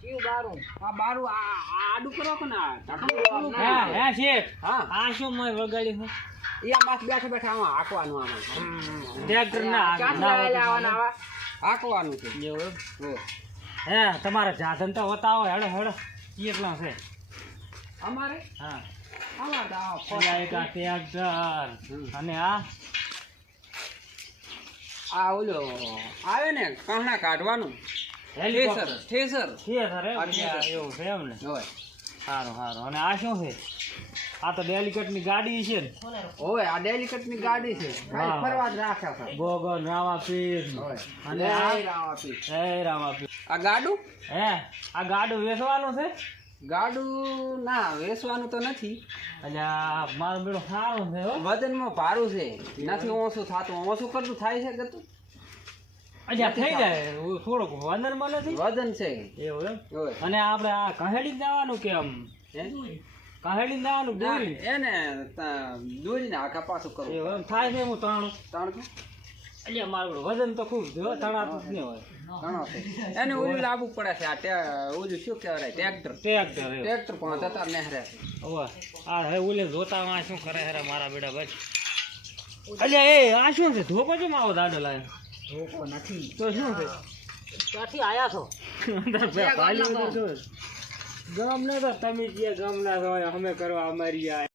બારું. આ બારું આ આડું કરો કે ના? હા શેઠ હા આ શું મોય વગાડી છે એ આ બસ બેઠા બેઠા આમાં હાંકવાનું આમાં. ટ્રેક્ટર ના? હાંકવાનું. છે. એવું હે. તમારે જાધન તો બતાવો હેડો હેડો. કેટલા છે. અમારે? હા. અને આ? આ ઓલો આવે ને કહણા કાઢવાનું. હેલિકોપ્ટર ઠેસર ઠેસર. એવું છે એમ ને. હોય સારું સારું અને આ શું છે? આ તો ડેલિકેટની ગાડી છે ને. ઓય આ ડેલિકેટની ગાડી છે. ફરવા જ રાખ્યા છે. ગોગન રામાપીર હોય અને આ? આપી. હે રામાપીર આ ગાડું? હે? આ ગાડું વેચવાનું છે? ગાડું ના વેચવાનું તો નથી. અલ્યા મારું બેડું સારું છે વજનમાં ભારું છે. નથી ઓછું થતું. ઓછું કરતું થાય છે ગતું અલ્યા થઈ જાય. થોડુંક વંદન મળે છે. વજન છે. એવું એમ? અને આપણે આ કહેડી જવાનું કે આમ કહેડી જવાનું દોરી એને ત- આખા પાછું એમ? થાય છે હું તાણું? કે? અલ્યા મારું વજન તો ખૂબ હો, તણાતું જ નહીં હોય. ઘણો છે. એને ઓલું લાવવું પડે છે આ ઓલું શું કહેવાય ટ્રેક્ટર? ટ્રેક્ટર. ટ્રેક્ટર પણ જતા નેહરે. ઓવે. આ હવે ઓલે જોતા માં શું કરે હેરા મારા બેડા ભાઈ. અલ્યા એ આ શું છે? ધોકો છે આવો દાડો લાય? ધોકો નથી તો શું છે? ક્યાંથી આયા છો? ગામ ના તમે જે ગામ ના અમે કરવા અમારી આ